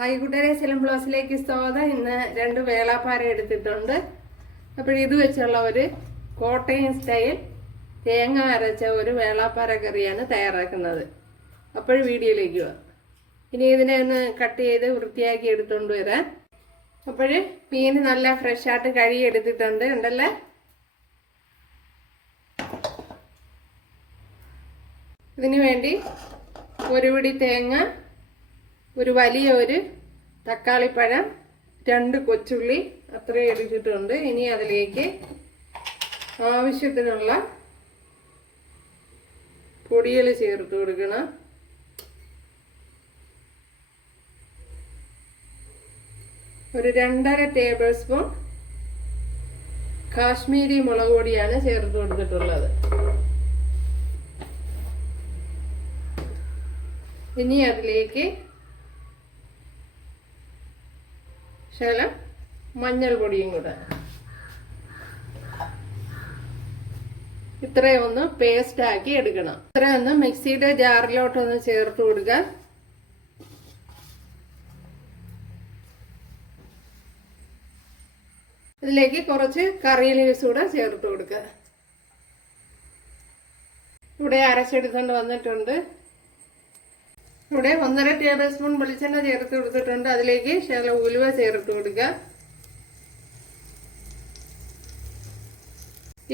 Hi കൂട്ടുകാരെ, സെലം ബ്ലോസിലേക്ക് സ്വാഗതം. ഇന്ന് 2 വേളാപ്പാര എടുത്തിട്ടുണ്ട്. അപ്പോൾ ഇത് വെച്ചുള്ള ഒരു കോട്ടയം സ്റ്റൈൽ തേങ്ങ അരച്ച ഒരു വേളാപ്പാര കറിയാണ് തയ്യാറാക്കുന്നത്. അപ്പോൾ വീഡിയോയിലേക്ക് പോവാം. ഇനി ഇതിനെ ഒന്ന് കട്ട് ചെയ്ത് വൃത്തിയാക്കി എടുത്തുകൊണ്ട് വരാം. അപ്പോൾ മീൻ നല്ല ഫ്രഷായിട്ട് കഴുകി എടുത്തിട്ടുണ്ട് ഉണ്ടല്ലേ. ഇതിനു വേണ്ടി ഒരു പിടി തേങ്ങ, ഒരു വലിയ തക്കാളിപ്പഴം, 2 കൊച്ചുള്ളി അത്രയും എടുത്തിട്ടുണ്ട്. ഇനി അതിലേക്ക് ആവശ്യത്തിനുള്ള പൊടികൾ ചേർത്ത് കൊടുക്കണം. ഒരു 2.5 ടേബിൾ സ്പൂൺ കാശ്മീരി മുളക് പൊടിയാണ് ചേർത്ത് കൊടുത്തിട്ടുള്ളത്. ഇനി അതിലേക്ക് ശകലം മഞ്ഞൾപ്പൊടിയും കൂടെ, ഇത്രയൊന്ന് പേസ്റ്റ് ആക്കി എടുക്കണം. ഇത്രയൊന്ന് മിക്സിയുടെ ജാറിലോട്ടൊന്ന് ചേർത്ത് കൊടുക്കുക. ഇതിലേക്ക് കുറച്ച് കറി ലീവ്സ് കൂടെ ചേർത്ത് കൊടുക്കുക. ഇവിടെ അരച്ചെടുത്തുകൊണ്ട് വന്നിട്ടുണ്ട്. ഇവിടെ 1.5 ടേബിൾ സ്പൂൺ വെളിച്ചെണ്ണ ചേർത്ത് കൊടുത്തിട്ടുണ്ട്. അതിലേക്ക് ശകലം ഉലുവ ചേർത്ത് കൊടുക്കുക.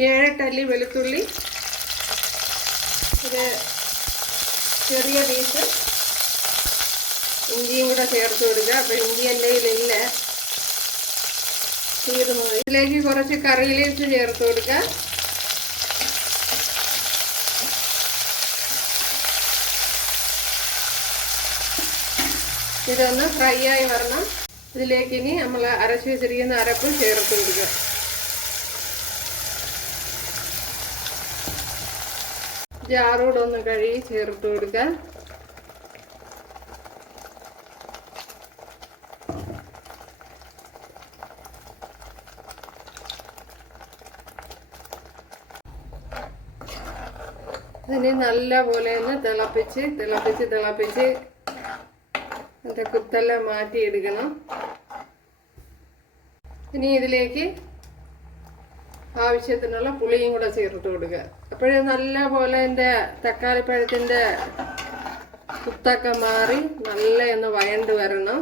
7 അല്ലി വെളുത്തുള്ളി, ഒരു ചെറിയ പീസ് ഇഞ്ചിയും കൂടെ ചേർത്ത് കൊടുക്കുക. അപ്പോൾ ഇഞ്ചി എൻ്റെ കയ്യിലില്ല, തീർന്നു പോയി. ഇതിലേക്ക് കുറച്ച് കറി ലീവ്സ് ചേർത്ത് കൊടുക്കുക. ഇതൊന്ന് ഫ്രൈ ആയി വരണം. ഇതിലേക്ക് ഇനി നമ്മൾ അരച്ച് വെച്ചിരിക്കുന്ന അരപ്പ് ചേർത്ത് കൊടുക്കുക. ജാറൂടെ ഒന്ന് കഴുകി ചേർത്ത് കൊടുക്കുക. ഇതിനെ നല്ല പോലെ ഒന്ന് തിളപ്പിച്ച് അതിൻ്റെ കുത്തെല്ലാം മാറ്റിയെടുക്കണം. ഇനി ഇതിലേക്ക് ആവശ്യത്തിനുള്ള പുളിയും കൂടെ ചേർത്ത് കൊടുക്കുക. അപ്പോഴേ നല്ല പോലെ എൻ്റെ തക്കാളിപ്പഴത്തിൻ്റെ കുത്തൊക്കെ മാറി നല്ല ഒന്ന് വഴണ്ട് വരണം.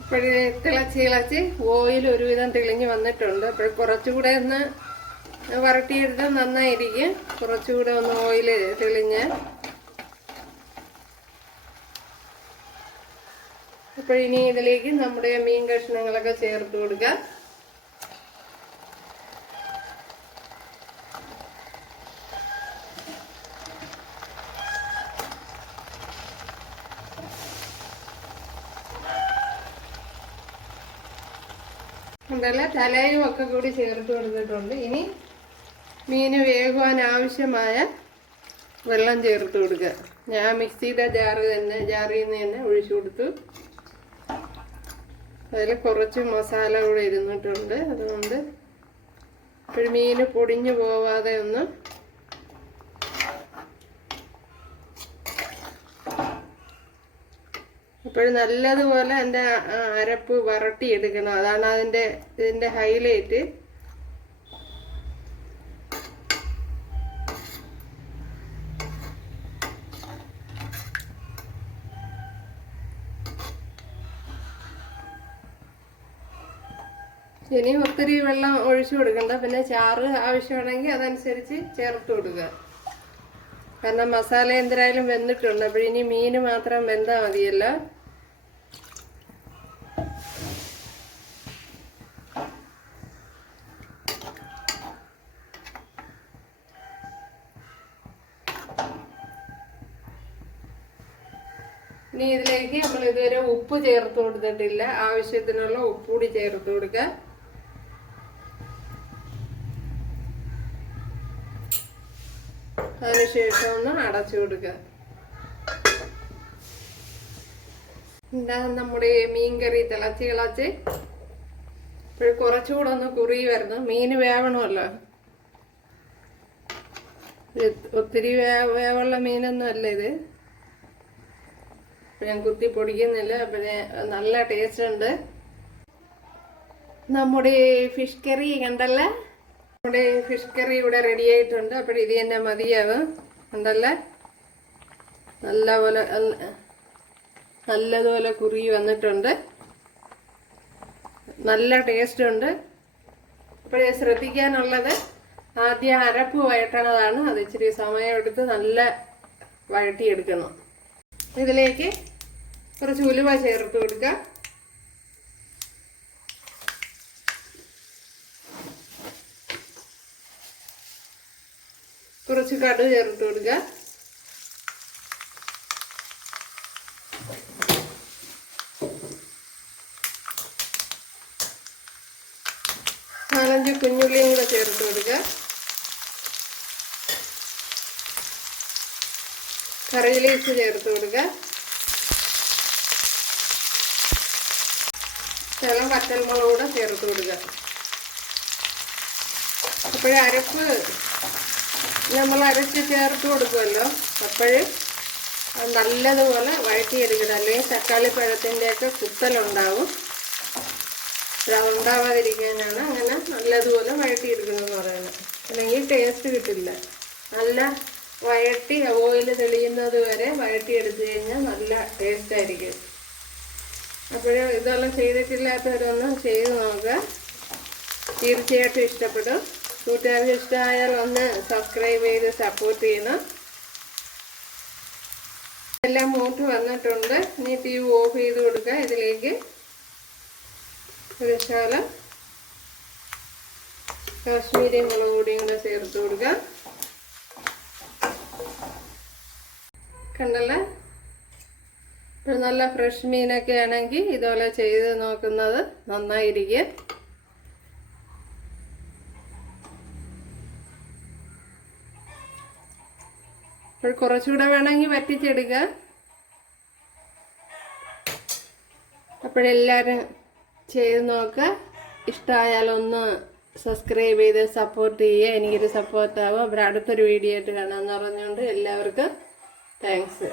അപ്പോഴേ തിളച്ച് ഓയിൽ ഒരുവിധം തെളിഞ്ഞ് വന്നിട്ടുണ്ട്. അപ്പോൾ കുറച്ചുകൂടെ ഒന്ന് വരട്ടിയെടുത്താൽ നന്നായിരിക്കും. കുറച്ചുകൂടെ ഒന്ന് ഓയിൽ തെളിഞ്ഞ്. അപ്പോൾ ഇനി ഇതിലേക്ക് നമ്മുടെ മീൻ കഷ്ണങ്ങളൊക്കെ ചേർത്ത് കൊടുക്കുക. അതല്ല തലയും ഒക്കെ കൂടി ചേർത്ത് കൊടുത്തിട്ടുണ്ട്. ഇനി മീന് വേകുവാൻ ആവശ്യമായ വെള്ളം ചേർത്ത് കൊടുക്കുക. ഞാൻ മിക്സിയുടെ ജാറിൽ നിന്ന് തന്നെ ഒഴിച്ചു കൊടുത്തു. അതിൽ കുറച്ച് മസാല കൂടെ ഇരുന്നിട്ടുണ്ട്. അതുകൊണ്ട് ഇപ്പോൾ മീൻ പൊടിഞ്ഞു പോവാതെ ഒന്ന് അപ്പോൾ നല്ലതുപോലെ എൻ്റെ അരപ്പ് വരട്ടിയെടുക്കണം. അതാണ് ഇതിൻ്റെ ഹൈലൈറ്റ്. ഇനി ഒത്തിരി വെള്ളം ഒഴിച്ചു കൊടുക്കണ്ട. പിന്നെ ചാറ് ആവശ്യമാണെങ്കിൽ അതനുസരിച്ച് ചേർത്ത് കൊടുക്കുക. കാരണം മസാല എന്തായാലും വെന്തിട്ടുണ്ട്. അപ്പോൾ ഇനി മീൻ മാത്രം വെന്താൽ മതിയല്ലോ. ഇനി ഇതിലേക്ക് നമ്മൾ ഇതുവരെ ഉപ്പ് ചേർത്ത് കൊടുത്തിട്ടില്ല. ആവശ്യത്തിനുള്ള ഉപ്പ് കൂടി ചേർത്ത് കൊടുക്കുക. അതിനുശേഷം ഒന്ന് അടച്ചു കൊടുക്കുക. നമ്മുടെ മീൻകറി തിളച്ച് ഇപ്പോൾ കുറച്ചുകൂടെ ഒന്ന് കുറുകി വരുന്നു. മീൻ വേവണമല്ലോ. ഒത്തിരി വേവുള്ള മീനൊന്നും അല്ല ഇത്. ഞാൻ കുത്തി പൊടിക്കുന്നില്ല. അപ്പോഴേ നല്ല ടേസ്റ്റ് ഉണ്ട്. നമ്മുടെ ഫിഷ് കറി കണ്ടല്ലേ, നമ്മുടെ ഫിഷ് കറി ഇവിടെ റെഡി ആയിട്ടുണ്ട്. അപ്പോൾ ഇത് തന്നെ മതിയാവും. കണ്ടല്ലേ, നല്ലതുപോലെ കുറുകി വന്നിട്ടുണ്ട്. നല്ല ടേസ്റ്റ് ഉണ്ട്. അപ്പോഴേ ശ്രദ്ധിക്കാനുള്ളത്, ആദ്യം അരപ്പ് വഴട്ടണതാണ്. അത് ഇച്ചിരി സമയമെടുത്ത് നല്ല വഴട്ടിയെടുക്കണം. ഇതിലേക്ക് കുറച്ച് ഉലുവ ചേർത്ത് കൊടുക്കുക. കുറച്ച് കടുക് ചേർത്ത് കൊടുക്കുക. നാലഞ്ച് കുഞ്ഞുള്ളിയും കൂടെ ചേർത്ത് കൊടുക്കുക. കറി ലീവ്സ് ചേർത്ത് കൊടുക്കുക. ചില വറ്റൽമുളക് കൂടെ ചേർത്ത് കൊടുക്കുക. അപ്പോഴേ അരപ്പ് നമ്മൾ അരച്ച് ചേർത്ത് കൊടുക്കുമല്ലോ, അപ്പോഴ് നല്ലതുപോലെ വഴറ്റിയെടുക്കണം. അല്ലെങ്കിൽ തക്കാളി പഴത്തിൻ്റെയൊക്കെ കുത്തലുണ്ടാവും. ഉണ്ടാവാതിരിക്കാനാണ് അങ്ങനെ നല്ലതുപോലെ വഴറ്റിയെടുക്കണമെന്ന് പറയുന്നത്. അല്ലെങ്കിൽ ടേസ്റ്റ് കിട്ടില്ല. നല്ല വഴറ്റി ഓയിൽ തെളിയുന്നത് വരെ വഴറ്റിയെടുത്തു കഴിഞ്ഞാൽ നല്ല ടേസ്റ്റ് ആയിരിക്കും. അപ്പോഴും ഇതെല്ലാം ചെയ്തിട്ടില്ലാത്തവരൊന്ന് ചെയ്ത് നോക്കുക. തീർച്ചയായിട്ടും ഇഷ്ടപ്പെടും. കൂട്ടുകാർക്ക് ഇഷ്ടമായാൽ ഒന്ന് സബ്സ്ക്രൈബ് ചെയ്ത് സപ്പോർട്ട് ചെയ്യണം. എല്ലാം മൂത്ത് വന്നിട്ടുണ്ട്. ഇനി തീ ഓഫ് ചെയ്ത് കൊടുക്കുക. ഇതിലേക്ക് ഒരു ശകലം കാശ്മീരി മുളക് പൊടിയും കൂടെ ചേർത്ത് കൊടുക്കുക. കണ്ടല്ലേ, ഇപ്പോൾ നല്ല ഫ്രഷ് മീനൊക്കെ ആണെങ്കിൽ ഇതുപോലെ ചെയ്ത് നോക്കുന്നത് നന്നായിരിക്കും. അപ്പോൾ കുറച്ചുകൂടെ വേണമെങ്കിൽ വറ്റിച്ചെടുക്കുക. അപ്പോഴെല്ലാവരും ചെയ്ത് നോക്കുക. ഇഷ്ടമായാലൊന്ന് സബ്സ്ക്രൈബ് ചെയ്ത് സപ്പോർട്ട് ചെയ്യുക. എനിക്കൊരു സപ്പോർട്ടാവും. അപ്പോൾ അടുത്തൊരു വീഡിയോ ആയിട്ട് കാണാമെന്ന് പറഞ്ഞുകൊണ്ട് എല്ലാവർക്കും താങ്ക്സ്.